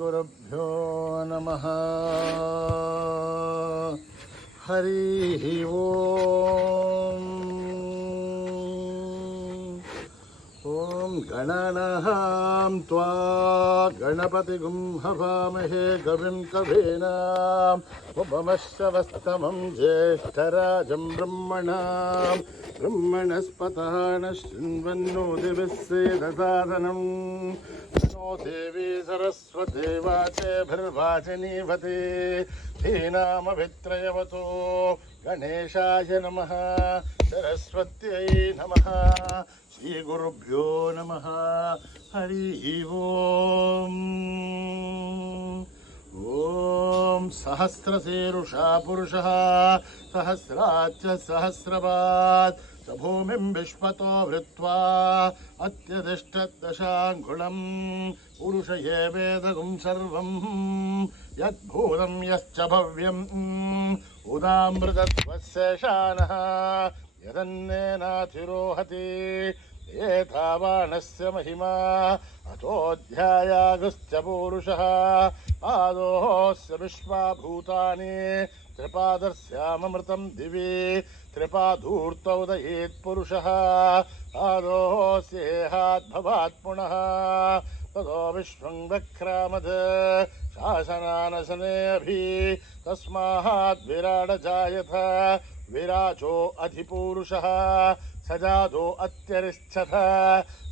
श्रीगुरुभ्यो नमः। हरिः ओम्। ॐ गणनां त्वा गणपतिगुं हवामहे कविं कवीनाम् उपमश्रवस्तमं ज्येष्ठराजं ब्रह्मणस्पतः नः शृण्वन्नो दिवः सेदसादनम् नो देवी सरस्वती वाचेभिर्वाचिनीवते धीनामभित्रयवतो गणेशाय नमः। सरस्वत्यै नमः। श्रीगुरुभ्यो नमः। हरिः ओम्। ॐ सहस्रशीर्षा पुरुषः सहस्राच्च सहस्रपात् स भूमिं विश्वतो वृत्वा अत्यतिष्ठद्दशाङ्गुलम् पुरुष एवेदगुं सर्वं यद्भूतं यश्च भव्यम् उदामृतत्वशेषानः यदन्नेनातिरोहति एतावानस्य महिमा अतोऽध्यायागुश्च पूरुषः पादोऽस्य विश्वाभूतानि त्रिपादस्यामृतं दिवि त्रिपाधूर्तौ उदयेत् पुरुषः पादोऽस्येहाद्भवात् पुनः ततो विश्वं वक्रामद शासनानशनेऽभि तस्मात् विराड जायत विराजो अधिपूरुषः सजादो अत्यरिच्छथ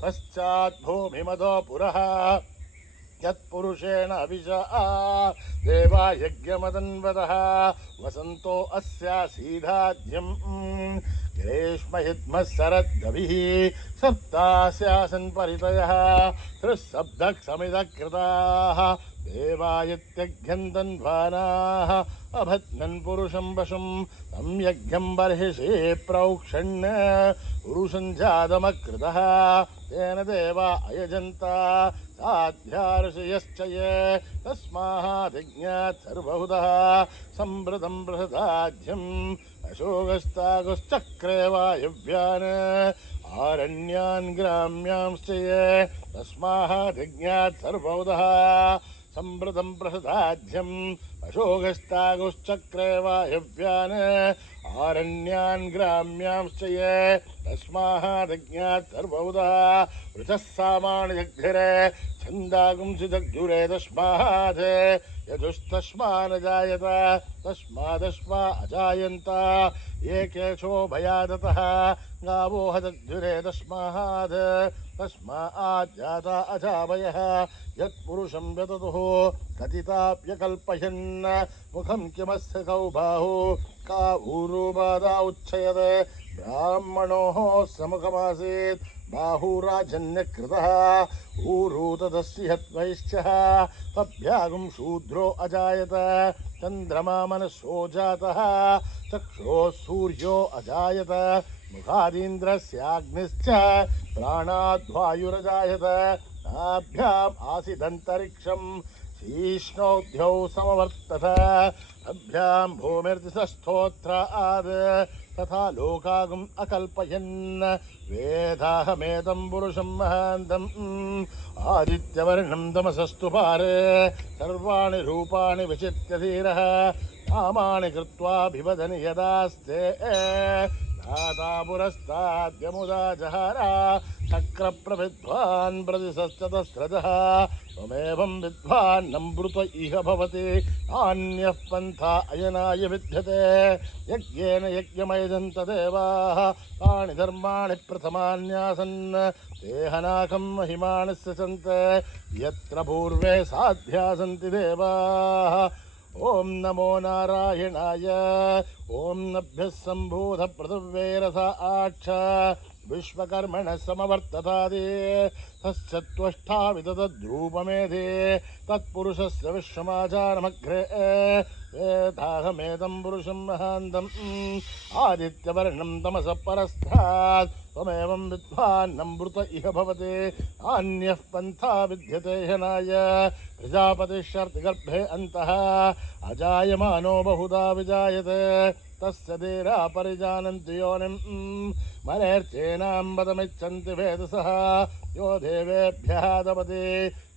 पश्चात् भूमिमदो पुरः यत्पुरुषेण अभिषा देवा यज्ञमदन्वतः वसन्तो अस्यासीधाद्यम् ग्रीष्महिद्मः शरद्गविः सप्तास्यासन् परितयः त्रिसप्तः समिधः कृताः देवायत्यघ्यन्तन्वानाः अभद्नन् पुरुषं वशं तं यज्ञं बर्हिषि प्रोक्षण् पुरुषं जातमकृतः तेन देवा अयजन्ता साध्यार्षयश्च ये तस्मादिज्ञात् सर्वहुतः सम्भृतं बृहदाढ्यम् अशोकस्तागुश्चक्रे वायव्यान् आरण्यान् ग्राम्यांश्च ये तस्मादिज्ञात् सर्वहुतः सम्भृतं बृहदाढ्यम् अशोकस्तागुश्चक्रे वायव्यान् आरण्यान् ग्राम्यांश्च ये तस्मादिज्ञात् सर्वहुतः वृषः सामान्यजग्धिरे छन्दागुंसिदग्धुरे तस्मात् यजुस्तस्मान् जायत तस्मादश्वा अजायन्त एकेशो भयादतः गावो हदग्धुरे तस्मात् तस्माज्जाता अजावयः यत्पुरुषं व्यततुः कथिताप्यकल्पयन् मुखं किमस्य कौ बाहु का ऊरुबाधा उच्छयते ब्राह्मणोः समुखमासीत् बाहुराजन्यकृतः ऊरु तदस्य हत्वैश्चः तभ्यागुं शूद्रो अजायत चन्द्रमा मनसो जातः चक्षुः सूर्यो अजायत मुखादीन्द्रस्याग्निश्च प्राणाद्वायुरजायत नाभ्याम् आसीदन्तरिक्षं शीष्णोद्यौ समवर्तत अभ्यां भूमिर्दिशस्तोत्राद् तथा लोकागुम् अकल्पयन् वेदाहमेतं पुरुषं महान्तम् आदित्यवर्णं तमसस्तु पारे सर्वाणि रूपाणि विचित्य धीरः नामानि कृत्वाभिवदनि यदास्ते धाता पुरस्ताद्यमुदा जहारा शक्रप्रविद्वान् प्रतिशश्चतस्रजः त्वमेवं विद्वान् नमृत इह भवति नान्यः पन्था अयनाय विद्यते यज्ञेन यज्ञमयजन्त देवाः तानि धर्माणि प्रथमान्यासन् तेहनाकं महिमानि सन्ते यत्र पूर्वे साध्या सन्ति देवाः। ॐ नमो नारायणाय। ॐ नभ्यः सम्भूत पृथिव्यैरस आक्ष विश्वकर्मणः समवर्ततादि तस्य त्वष्टा विदधद्रूपमेधे तत्पुरुषस्य विश्वमाचारमग्रे वेदाहमेतं पुरुषं महान्तम् आदित्यवर्णं तमसः परस्तात् त्वमेवं विद्वान् नमृत इह भवति अन्यः पन्था विद्यते ह्यनाय प्रजापतिश्चर्तिगर्भे अन्तः अजायमानो बहुधा विजायते तस्य धीरा परिजानन्ति योनिं मनेर्चेनां वदमिच्छन्ति वेदसः यो देवेभ्यः दपति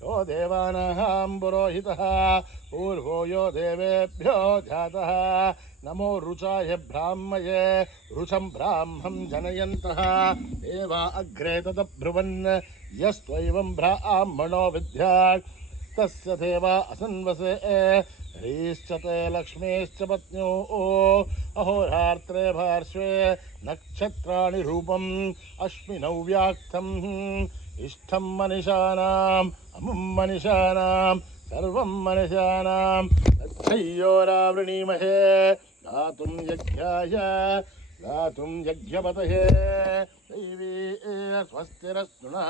यो देवानां पुरोहितः पूर्वो यो देवेभ्यो जातः नमो रुचाय ब्राह्मये रुचं ब्राह्मं जनयन्तः देवा अग्रे तदब्रुवन् यस्त्वैवं ब्राह्मणो विद्यात् तस्य देवा असन्वसे ह्रीश्च ते लक्ष्मीश्च पत्न्योः अहोरात्रे पार्श्वे नक्षत्राणि रूपम् अश्विनौ व्याक्तम् इष्टं मनिषाणाम् अमुं मनिषाणां सर्वं मनिषाणां तच्छयोरावृणीमहे गातुं यज्ञाय गातुं यज्ञपतये दैवी स्वस्तिरस्तुनः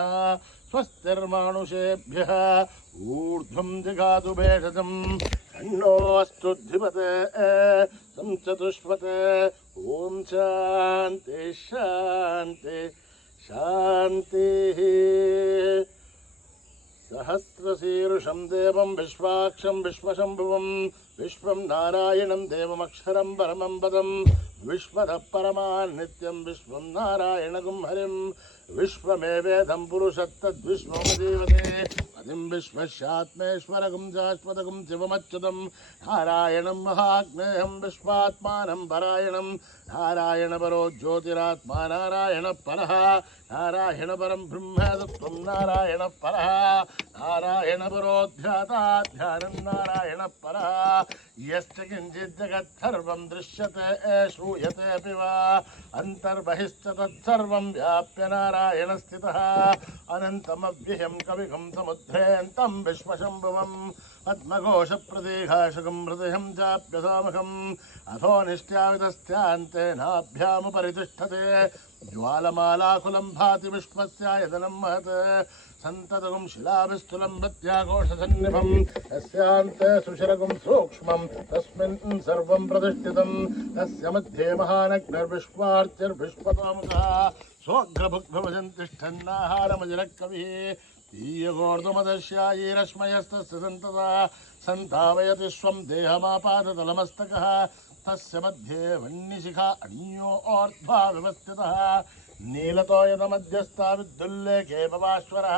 स्वस्तिर्मानुषेभ्यः ऊर्ध्वं जगातु भेषजम् तन्नोऽस्तुधिपते संचतुष्पते ॐ शान्ति शान्ति शान्तिः सहस्रशीर्षं देवं विश्वाक्षं विश्वशम्भुवं विश्वं नारायणं देवमक्षरं परमं पदं विश्वतः परमान् नित्यं विश्वं नारायणगुं हरिं विश्वमेवेदं पुरुषत्तद्विश्वमदेवते पदिं विश्वस्यात्मेश्वरगुं शाश्वतगुं शिवमच्युतं नारायणं महाग्नेयं विश्वात्मानं परायणं नारायणपरो ज्योतिरात्मा नारायणः परः नारायणपरं ब्रह्म तत्त्वं नारायणः परः नारायणपरो ध्याताध्यानं नारायणः परः यश्च किञ्चित् जगत्सर्वं दृश्यते श्रूयते अपि वा अन्तर्बहिश्च तत्सर्वं व्याप्य नारायणस्थितः अनन्तमव्ययं कविगं समुद्रेऽन्तं विश्वशम्भुवं पद्मघोषप्रदेहाशकं हृदयं चाप्यसामकम् अथो निष्ट्यावितस्त्यान्ते नाभ्यामुपरितिष्ठते ज्वालमालाकुलं भाति विश्वस्यायतनं महत् सन्ततगुं शिलाभिस्थूलं भृत्याघोषसन्निभं तस्यान्ते सुशिरगुं सूक्ष्मं तस्मिन् सर्वं प्रतिष्ठितं तस्य मध्ये महानग्निर्विश्वार्चिर्विश्वतोमुखः स्वोग्रभुग्भवजन् तिष्ठन्नाहारमजिरकविः तीयगोर्धुमदर्श्यायीरश्मयस्तस्य सन्तता सन्तावयति स्वं देहमापादतलमस्तकः तस्य मध्ये वह्निशिखा अन्योऽर्ध्वा व्यवस्थितः नीलतोयतमध्यस्था विद्युल्लेखे भवाश्वरः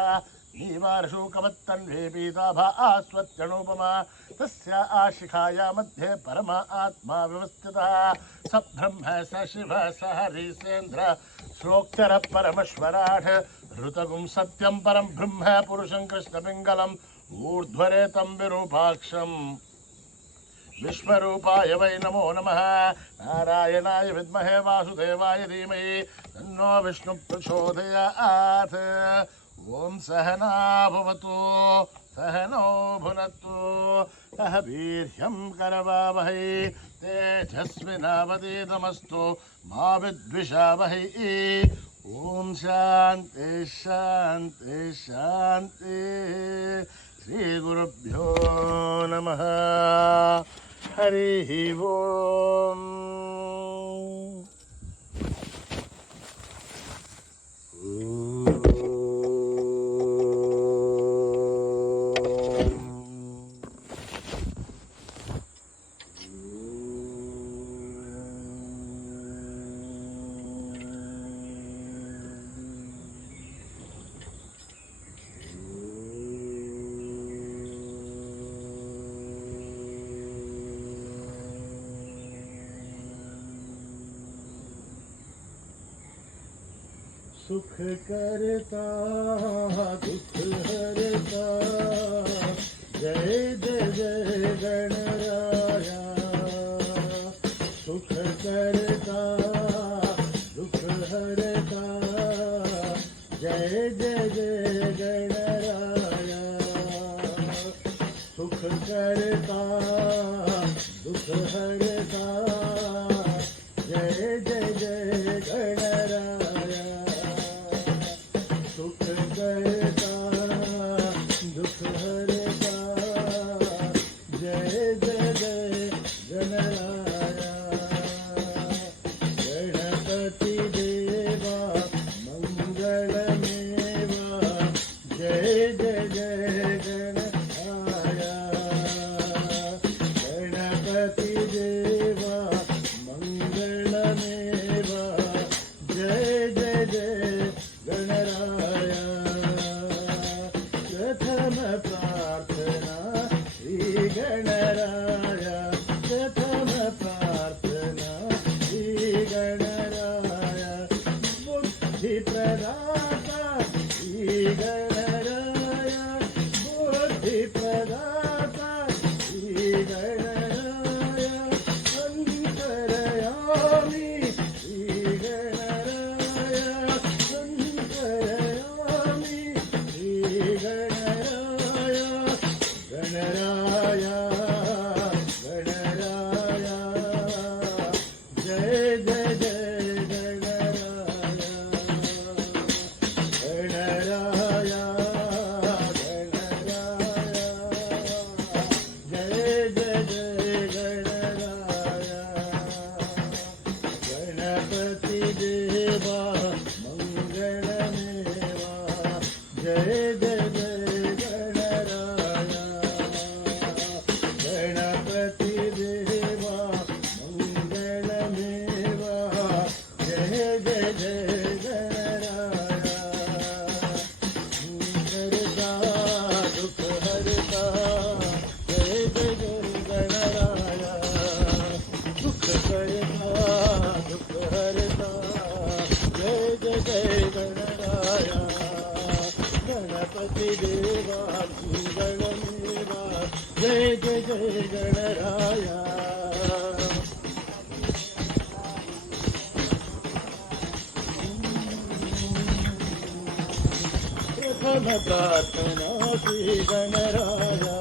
नीवार्षूकवत्तन्वे पीताभा आस्वत्यणूपमा तस्य आशिखाया मध्ये परमा आत्मा व्यवस्थितः स ब्रह्म स शिव स हरिसेन्द्र श्लोक्चरः परमेश्वराट् ऋतगुं सत्यं परं ब्रह्म पुरुषं कृष्णपिङ्गलम् ऊर्ध्वरेतं विरूपाक्षम् विश्वरूपाय वै नमो नमः नारायणाय विद्महे वासुदेवाय धीमहि तन्नो विष्णु प्रचोदयात् ॐ सहना भवतु सहनो भुनक्तु सह वीर्यं करवावहै तेजस्विनावतीतमस्तु मा विद्विषावहै ॐ शान्ति शान्ति शान्ति श्रीगुरुभ्यो नमः हरिः ओम् सुख करता दुख हरता जय जय जय गणराया सुख करता दुख हरता जय जय जय गणराया सुख करता दुख हरता जय जय जय गणराया सुख करता दुख हरता जय जय जय गणराया गणपति देवा मंगलमेवा जय जय जय गणराया गणपति देवा दाता श्री गणराय शंकरयामी श्री गणराय शंकरयामी श्री गणराय गणराय गणराय जय जय जय गणराय गणराय गणपती देवा मंगलमेवा जय जय जय गणराया गणपती देवा मंगलमेवा जय जय जय गणराया हरता दुःख हरता जय जय जय गणराया दुःख करता दुःख हरता जय जय जय गणराया गणपती देवा गणमेवा जय जय जय गणराया प्रथम प्रार्थना श्री गणराया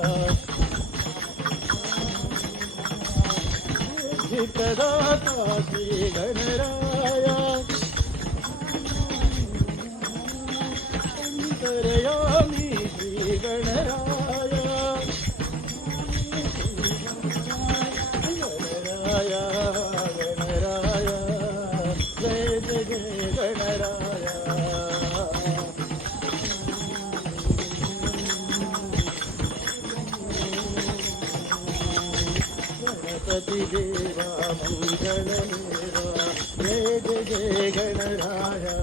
सिद्धदाता श्री गणराया शंकरयामी श्री गणराया गणराया गणराया जय जय जय गणराया गणपती देवा मंगलमेवा जय जय जय गणराया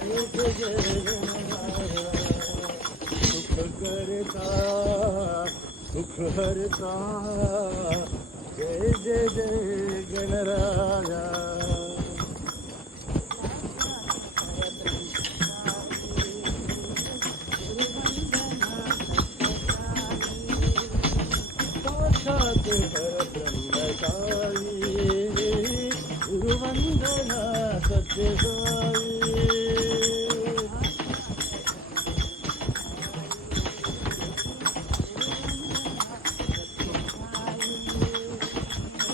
जय जय जय गणराया सुख करता सुख हरता जय जय जय गणराया ब्रह्मचारी गुरुवंदना सत्यसाई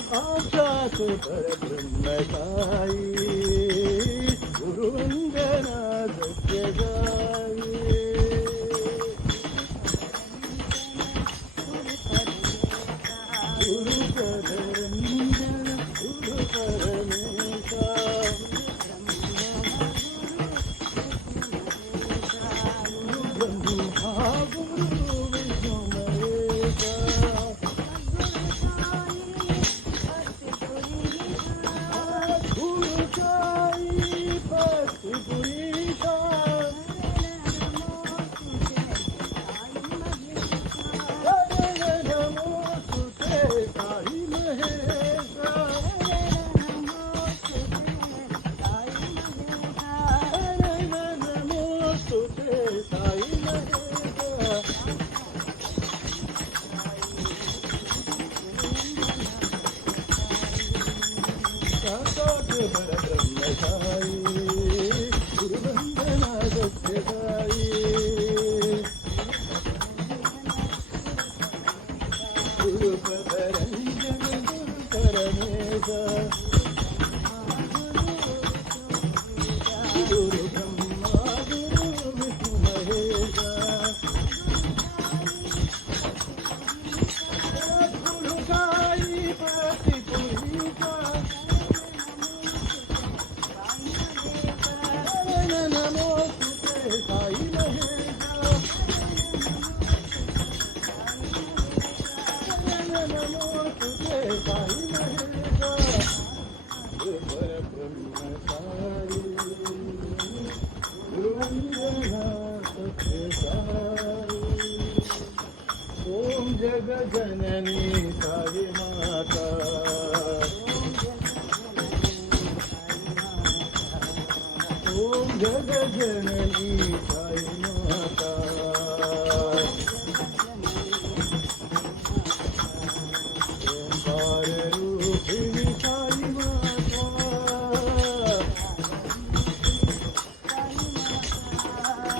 साक्षात परब्रह्मचारी गुरुवंदना सत्यसाई ओम जग जननी साई माता ओम जग जननी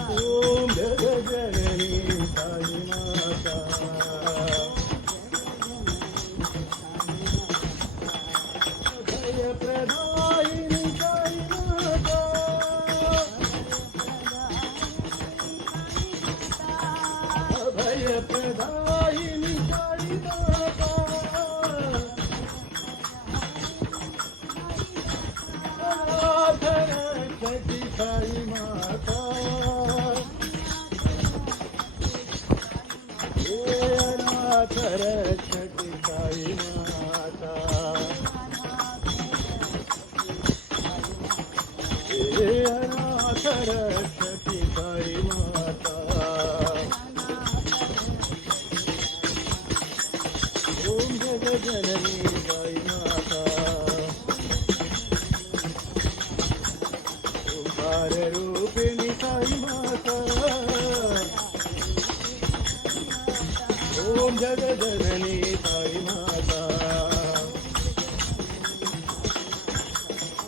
ओम जगज्जननी साई माता अभयप्रदायिनी साई माता अभयप्रदायिनी साई माता अनाथ रक्षति साई माता अनाथ रक्षति साई माता अनाथ रक्षति साई माता ओम जगज्जननी साई माता ओंकार रूपिणी साई माता ओम जगज्जननी साई माता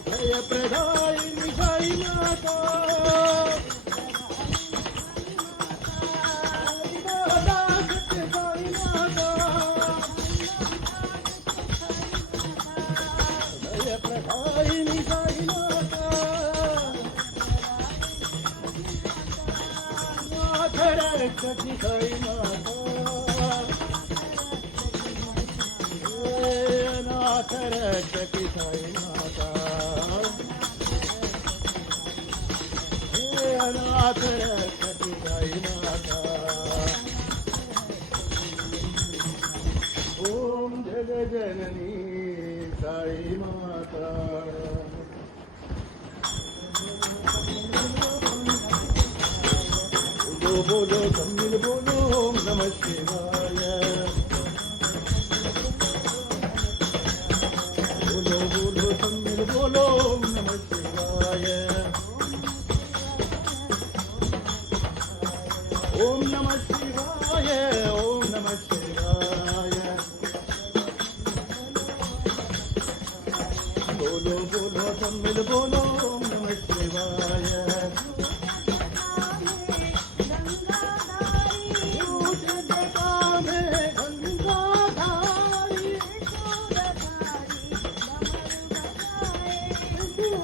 भयप्रदायिनी साई माता दासत्य साई माता भयप्रदायिनी साई माता नाथ रक्षति साई माता अनाथ रक्षति साई माता अनाथ रक्षति साई माता ओम जगज्जननी साई माता बोलो बोलो तमिल बोलो ओम नमः शिवाय बोलो बोलो तमिल बोलो ओम नमः शिवाय ओम नमः शिवाय ओम नमः शिवाय बोलो बोलो तमिल बोलो ओम नमः शिवाय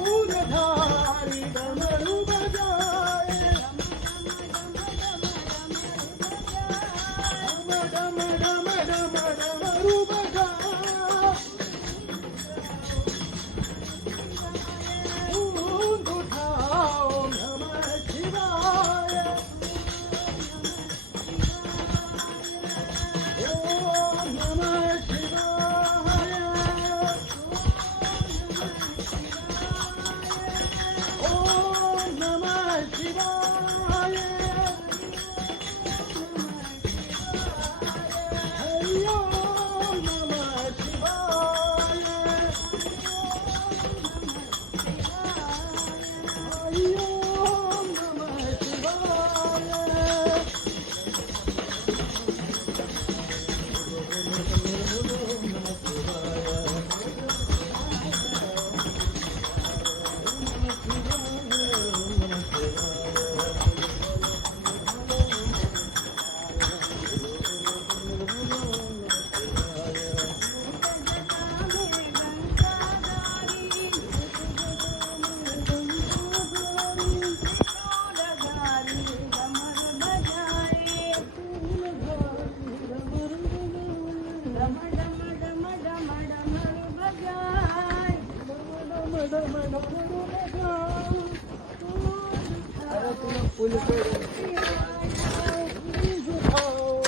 धारी डमरू बजाए डम डम डम डमरू बजाए ऊंट उठाओ नमः शिवाय ओम नमः शिवाय ओम नमः शिवाय हरि ओम नमः शिवाय हरि ओम नमः शिवाय ओम नमः शिवाय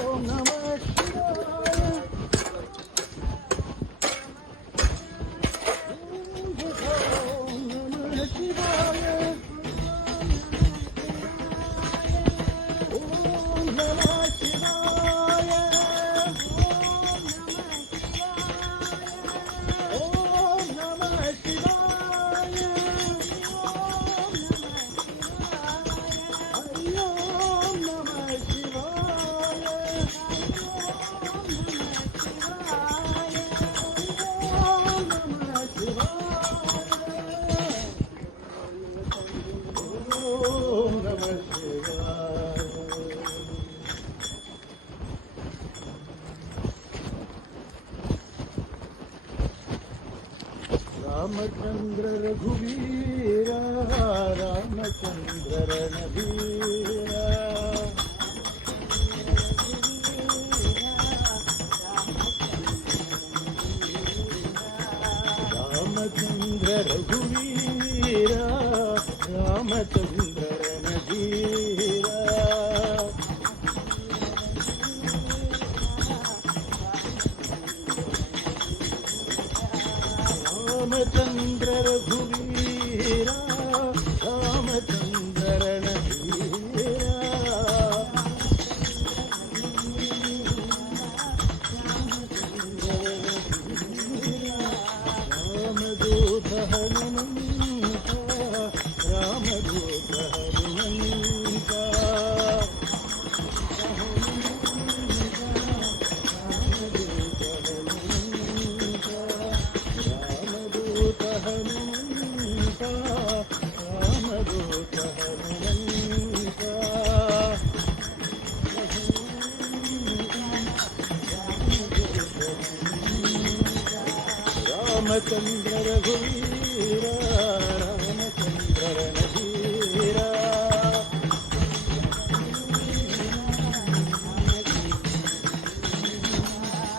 ओम नमः शिवाय ओम नमः शिवाय ओम नमः शिवाय हरि रामचंद्र रघुवीरा रामचंद्र रणधीरा रामचंद्र रघुवीरा रामचंद्र रणधीरा रामचंद्र रघुवीरा रामचंद्र रणधीरा रामदूत हनुमंता रामदूत हनुमंता रामदूत हनुमंता रामदूत हनुमंता रामचंद्र रघुवीरा रामचंद्र रणधीरा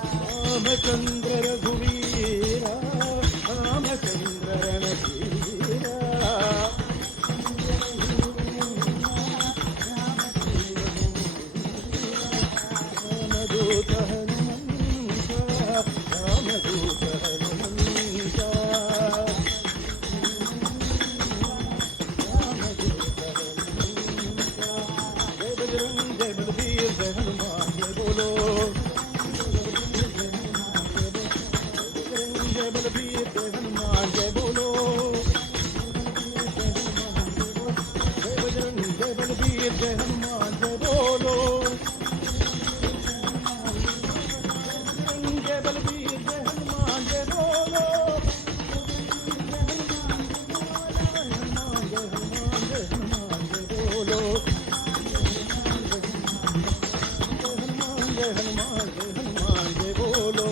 रामचंद्र रघुवीरा रामचंद्र रणधीरा रामदूत हनुमंता रामदूत हनुमंता जय बजरंग जय बलबीर जय हनुमान जय बोलो जय बलबीर जय हनुमान जय बोलो जय बजरंग जय बलबीर जय हनुमान जय बोलो जय बलबीर जय हनुमान जय बोलो जय हनुमान जय बोलो जय हनुमान जय बोलो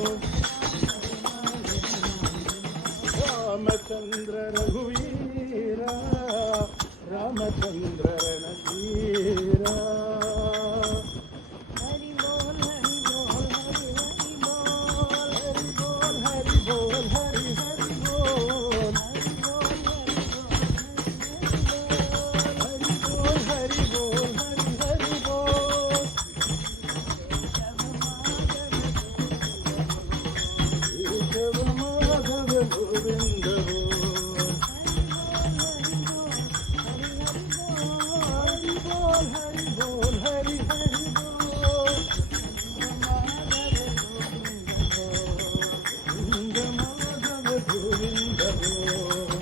रामचंद्र रघुवीरा रामचंद्र रणधीरा हरि बोल हरि बोल हरि हरि बोल हरि बोल हरि बोल हरि बोल हरि हरि बोल केशव माधव गोविंद बोल हरि बोल हरि बोल हरि हरि बोल गोविंद माधव गोविंद बोल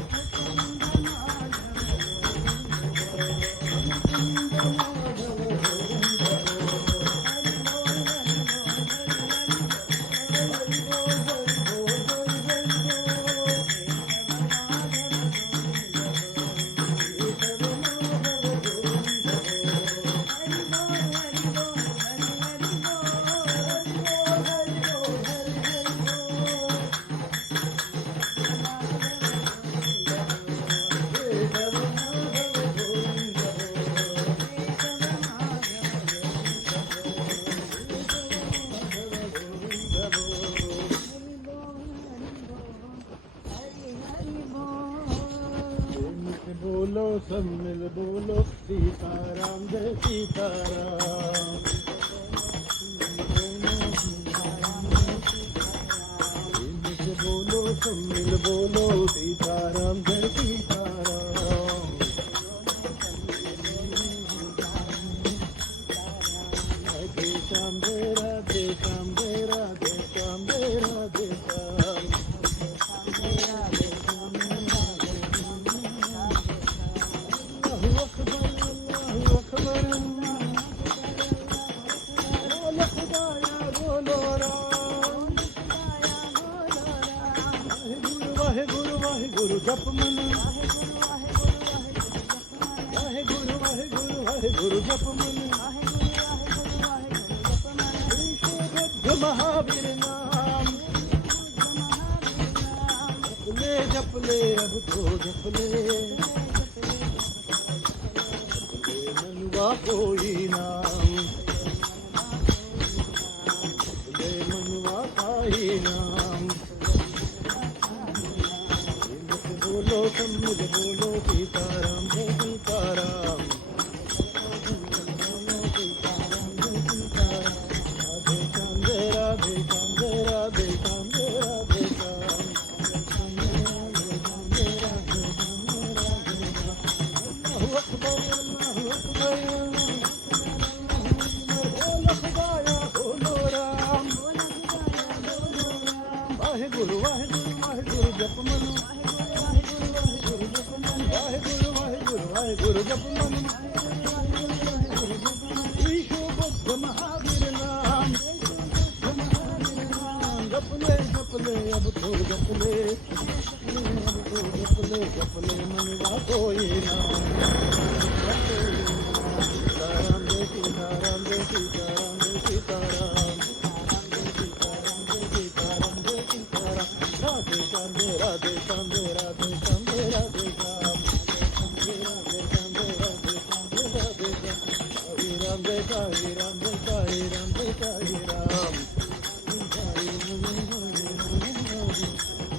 बोलो सब मिल बोलो सीताराम जय सीताराम बोलो सब मिल बोलो सीताराम जय सीताराम राधे श्याम जय राधे श्याम जय राधे श्याम जय राधे श्याम वाहेगुरु जप मन वाहेगुरु जप बुद्ध महावीर नाम जपले अब तो जपले मनवा कोई नाम मनवा पाई नाम बोलो सम्मुझ बोलो सीताराम जय सीताराम राधे श्याम राधे श्याम राधे श्याम वाहेगुरु वाहेगुरु वाहेगुरु जप मनु वाहेगुरु वाहेगुरु वाहेगुरु जप मनु ईशो बुद्ध महावीर नाम जपले जपले अब तो जपले अब तो जपले जपले मनवा कोई नाम सीताराम जय सीताराम जय सीताराम जय सीताराम राधे श्याम राधे श्याम राधे श्याम राधे श्याम राधे श्याम राधे श्याम राधे श्याम हरि राम जय साई राम जय साई राम जय साई राम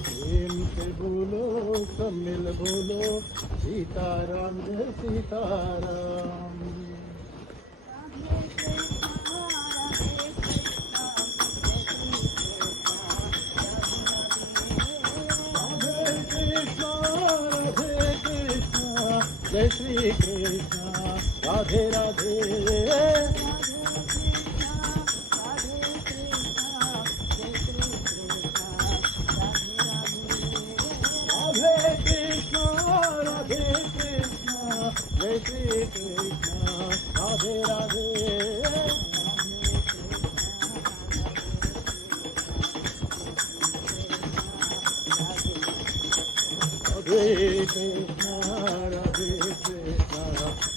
प्रेम से बोलो सब मिल बोलो सीताराम जय सीताराम जय श्री कृष्ण राधे राधे राधे कृष्ण राधे कृष्ण जय Shri Krishna Radhe Radhe Radhe Krishna, Radhe Krishna,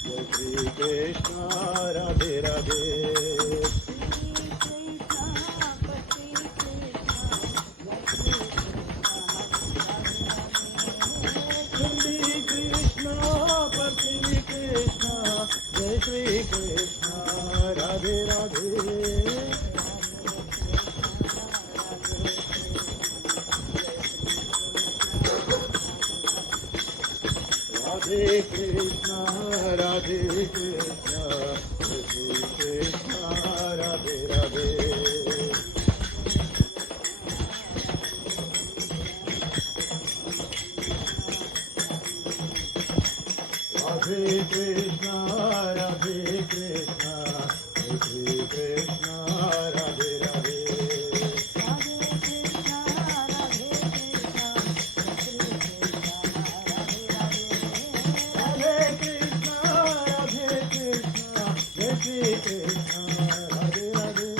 Jai Shri Krishna, Radhe Radhe. Shri Krishna, Shri Krishna, Jai Shri Krishna, Radhe Radhe. Radhe Krishna, Radhe Krishna, Radhe Krishna, Radhe Radhe. Radhe Krishna, Radhe Krishna, Radhe Krishna, Radhe Radhe.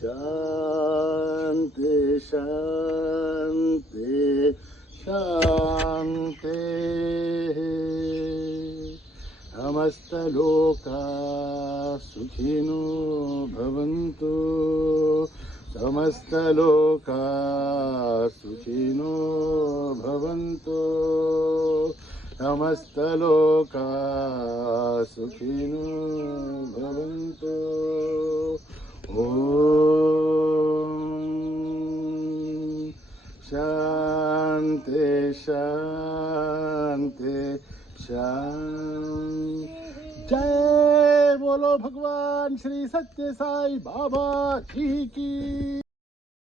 शांति शांति शांती शांती समस्तलोका सुखिनो भवन्तु समस्तलोका सुखिनो भवन्तु समस्तलोका सुखिनो भवन्तु ॐ शान्ति शान्ति शान्ति जय बोलो भगवान श्री सत्य साई बाबा जी की।